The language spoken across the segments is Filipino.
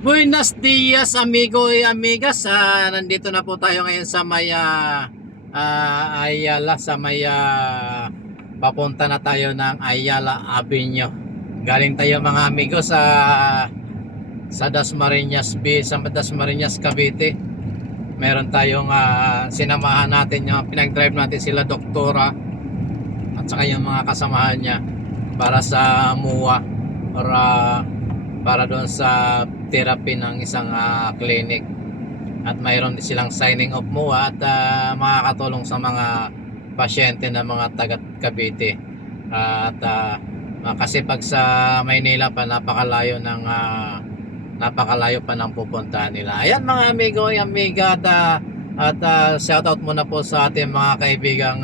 Buenos dias amigo y amigas. Nandito na po tayo ngayon sa may Ayala, sa may papunta na tayo ng Ayala Avenue. Galing tayo mga amigo sa Dasmariñas sa Dasmariñas, Cavite. Meron tayong sinamahan natin, yung pinag-drive natin sila doktora at saka yung mga kasamahan niya para sa MUA or para doon sa therapy ng isang clinic, at mayroon din silang signing of MUA at makakatulong sa mga pasyente na mga taga Cavite. Kasi pag sa Maynila pa napakalayo pa ng pupuntahan nila. Ayan mga amigo ay amiga, shout out muna po sa ating mga kaibigang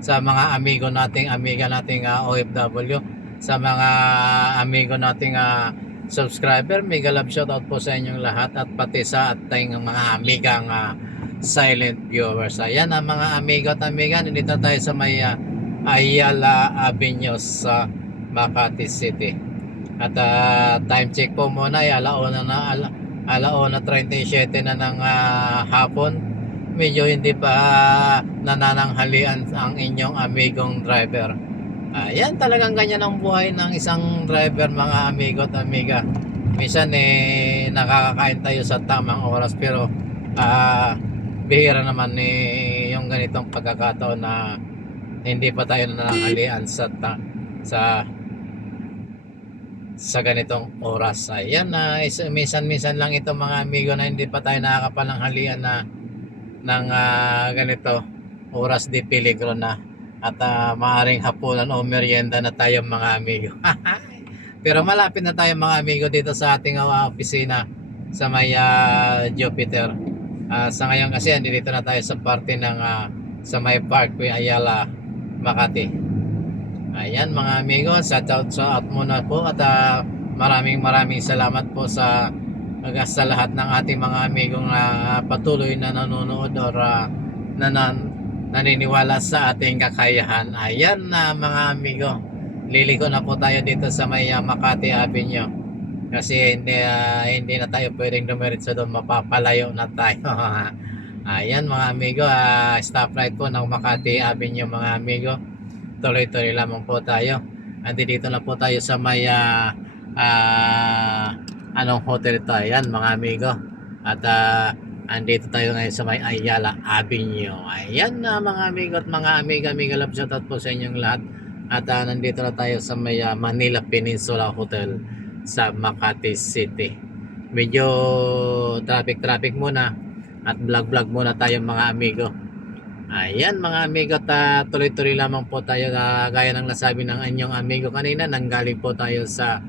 sa mga amiga nating OFW, sa mga amigo nating subscriber. Mega love shout out po sa inyong lahat, at pati sa ating mga amigang silent viewers. Ayan mga amigo at amiga, nandito tayo sa may Ayala Avenue sa Makati City. At time check po muna ay alauna 37 na ng hapon. Medyo hindi pa nanananghalian ang inyong amigong driver. Yan talagang ganyan ang buhay ng isang driver mga amigo at amiga. Minsan nakakakain tayo sa tamang oras, pero bihira naman yung ganitong pagkakataon na hindi pa tayo nananghalian sa ganitong oras. Ayan minsan lang ito mga amigo na hindi pa tayo nakakapananghalian ng ganito oras de peligro na, at maaring hapunan o merienda na tayo mga amigo. Pero malapit na tayo mga amigo dito sa ating opisina sa may Jupiter. Sa ngayon kasi dito na tayo sa parte ng sa may Parkway Ayala, Makati. Ayan mga amigo, shout out muna po, at maraming salamat po sa lahat ng ating mga amigong patuloy na nanonood or naniniwala sa ating kakayahan. Ayan mga amigo, liliko na po tayo dito sa may Makati Avenue, kasi hindi na tayo pwedeng dumiretso doon, mapapalayo na tayo. Ayan mga amigo, stoplight po ng Makati Avenue mga amigo. Tuloy-tuloy lamang po tayo. Dito na po tayo sa may anong hotel ito. Ayan mga amigo, at andito tayo ngayon sa may Ayala Avenue. Ayan mga amigo at mga amiga, love shout out po sa inyong lahat. At nandito na tayo sa may Manila Peninsula Hotel sa Makati City. Medyo traffic muna at vlog muna tayo mga amigo. Ayan mga amigo, at tuloy-tuloy lamang po tayo, gaya ng nasabi ng inyong amigo kanina. Nanggaling po tayo sa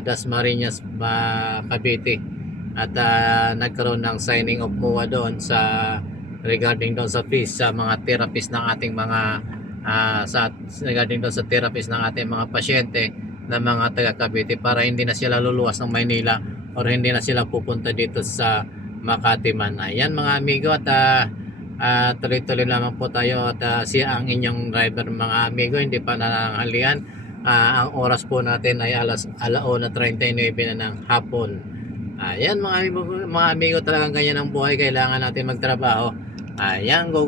Dasmariñas, Cavite, at nagkaroon ng signing of MUA doon regarding doon sa fees sa mga therapist ng ating mga regarding doon sa therapist ng ating mga pasyente na mga taga Cavite, para hindi na sila luluwas ng Maynila or hindi na sila pupunta dito sa Makati man. Ayan mga amigo, at tuloy-tuloy lamang po tayo, at siya ang inyong driver mga amigo, hindi pa nananghalian. Ang oras po natin ay alauna 39 na ng hapon. Ayan mga amigo, talagang ganyan ang buhay, kailangan natin magtrabaho. Ayan, go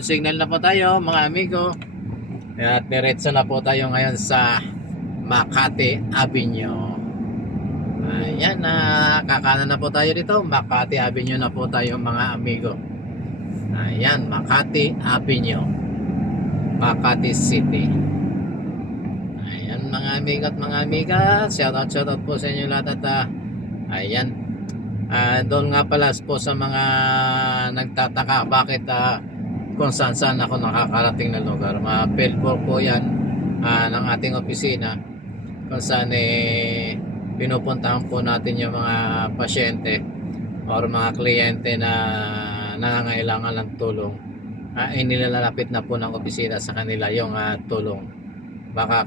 signal na po tayo mga amigo, at diretso na po tayo ngayon sa Makati Avenue. Ayan, kakanan na po tayo dito, Makati Avenue na po tayo mga amigo. Ayan, Makati Avenue, Makati City. Ayan mga amigo at mga amiga, shout out po sa inyo lahat. At ayan, doon nga pala po sa mga nagtataka bakit kung saan ako nakakarating na lugar, field work po yan ng ating opisina, kung saan pinupuntahan po natin yung mga pasyente or mga kliyente na nangangailangan ng tulong. Inilalapit na po ng opisina sa kanila yung tulong, baka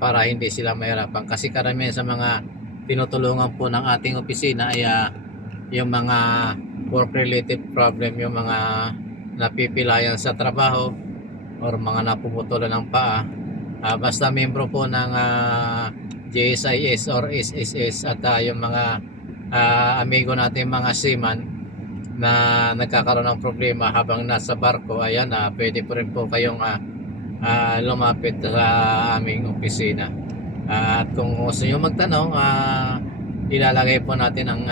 para hindi sila mahirapan, kasi karamihan sa mga tinutulungan po ng ating opisina ay yung mga work related problem, yung mga napipilayan sa trabaho or mga napuputulan ng paa. Basta membro po ng JSIS or SSS, at yung mga amigo natin mga seaman na nagkakaroon ng problema habang nasa barko, ayan, pwede po rin po kayong lumapit sa aming opisina. At kung gusto nyo magtanong, ilalagay po natin ang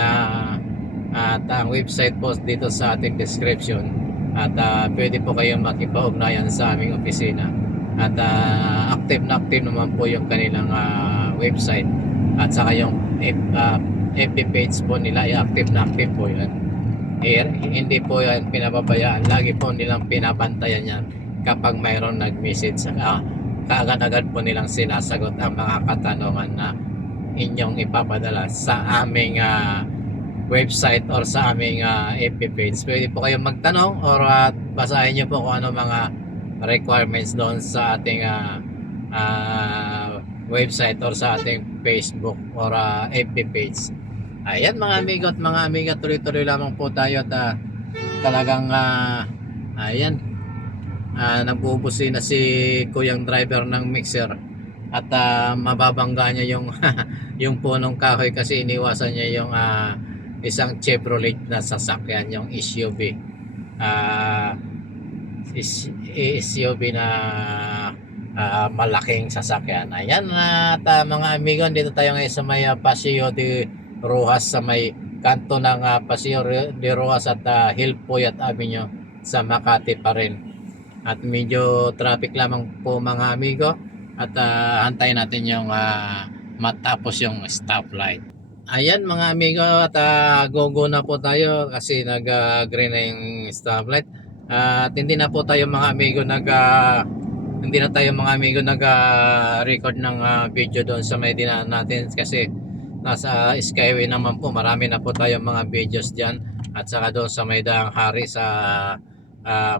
website po dito sa ating description. At pwede po kayong makipag-ugnayan sa aming opisina. At active na active naman po yung kanilang website. At saka yung FB page po nila, active na active po yun. Hindi po yan pinababayaan. Lagi po nilang pinabantayan yan kapag mayroong nag-message. Kaagad-agad po nilang sinasagot ang mga katanungan na inyong ipapadala sa aming website or sa aming FB page. Pwede po kayong magtanong or basahin nyo po kung ano mga requirements doon sa ating website or sa ating Facebook or FB page. Ayan mga amigo at mga amiga, tuloy-tuloy lamang po tayo at talagang ayan, nagbubusi na si kuyang driver ng mixer at mababangga niya yung yung punong kahoy kasi iniwasan niya yung isang Chevrolet na sasakyan, yung SUV SUV na malaking sasakyan. Ayan at mga amigo, dito tayo ngayon sa may Paseo de Rojas, sa may kanto ng Paseo de Rojas at Hilpuyat Avenue sa Makati pa rin. At medyo traffic lamang po mga amigo at antayin natin yung matapos yung stoplight. Ayan mga amigo at go na po tayo kasi nag-green na yung stoplight. At hindi na po tayo mga amigo nag-record ng video doon sa may dinaan natin kasi nasa Skyway naman po, marami na po tayong mga videos dyan at saka doon sa may Daang Hari sa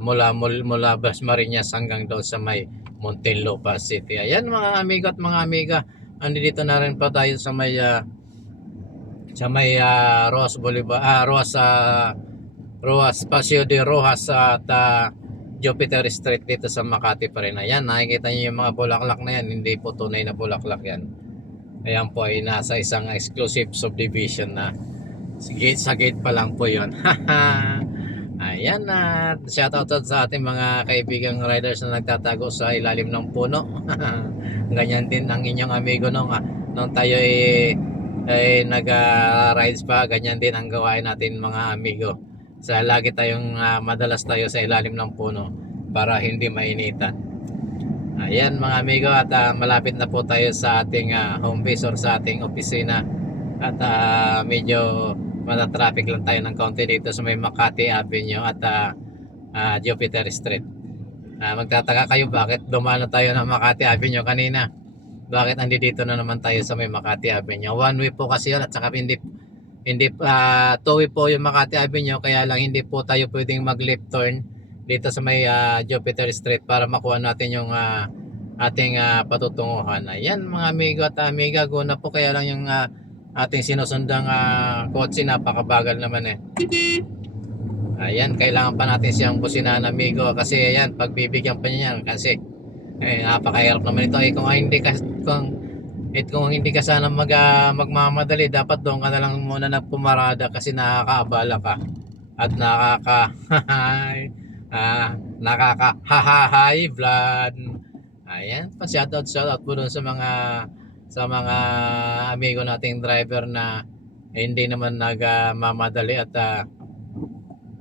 mula Dasmariñas hanggang doon sa may Muntinlupa City. Ayan mga amigo at mga amiga, andito na rin po tayo sa may Rojas Boulevard, Rojas Paseo de Rojas at Jupiter Street dito sa Makati pa rin. Ayan, nakikita niyo yung mga bulaklak na yan, hindi po tunay na bulaklak yan. Ayan po ay nasa isang exclusive subdivision na sa gate pa lang po yun. Ayan, shoutout sa ating mga kaibigang riders na nagtatago sa ilalim ng puno. Ganyan din ang inyong amigo nung tayo ay nag-rides pa, ganyan din ang gawain natin mga amigo. Lagi tayong madalas tayo sa ilalim ng puno para hindi mainitan. Ayan mga amigo at malapit na po tayo sa ating home base or sa ating opisina at medyo mata-traffic lang tayo ng kaunti dito sa may Makati Avenue at Jupiter Street. Magtataka kayo bakit dumaan na tayo ng Makati Avenue kanina. Bakit andito na naman tayo sa may Makati Avenue? One way po kasi yun at saka hindi two way po yung Makati Avenue, kaya lang hindi po tayo pwedeng mag left turn dito sa may Jupiter Street para makuha natin yung ating patutunguhan. Ayan mga amigo at amiga, go na po, kaya lang yung ating sinusundang kotse napakabagal naman eh. Ayan, kailangan pa natin siyang businahan amigo kasi ayan, pagbibigyan pa niya yan kasi napakahirap naman ito. Kung hindi ka sana magmamadali, dapat doon ka na lang muna nagpumarada kasi nakakaabala ka at nakaka-high blood. Ayan, shoutout po doon sa mga amigo nating driver na hindi naman nagmamadali at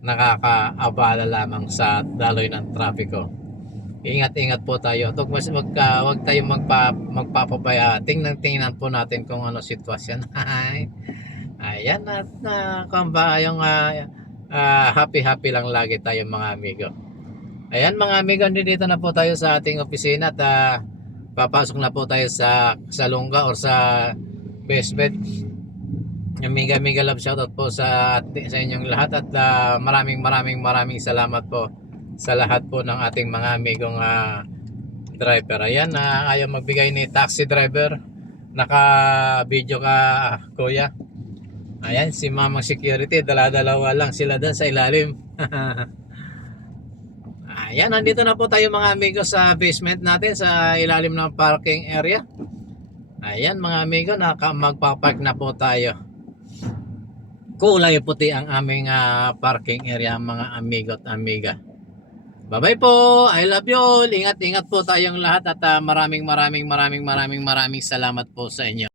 nakakaabala lamang sa daloy ng trapiko. Ingat-ingat po tayo. Huwag tayong magpapabaya. Tingnan po natin kung ano sitwasyon. Ayan, at yung happy lang lagi tayo mga amigo. Ayan mga amigo, dito na po tayo sa ating opisina at papasok na po tayo sa lungga or sa basement. Amiga love, shoutout po sa inyong lahat at maraming salamat po sa lahat po ng ating mga amigong driver. Ayan, ayaw magbigay ni taxi driver. Naka-video ka kuya. Ayan, si mamang security, dala-dalawa lang sila doon sa ilalim. Ayan, nandito na po tayo mga amigo sa basement natin sa ilalim ng parking area. Ayan mga amigo, magpapark na po tayo. kulay puti ang aming parking area mga amigo at amiga. Bye-bye po. I love you all. Ingat-ingat po tayong lahat at maraming salamat po sa inyo.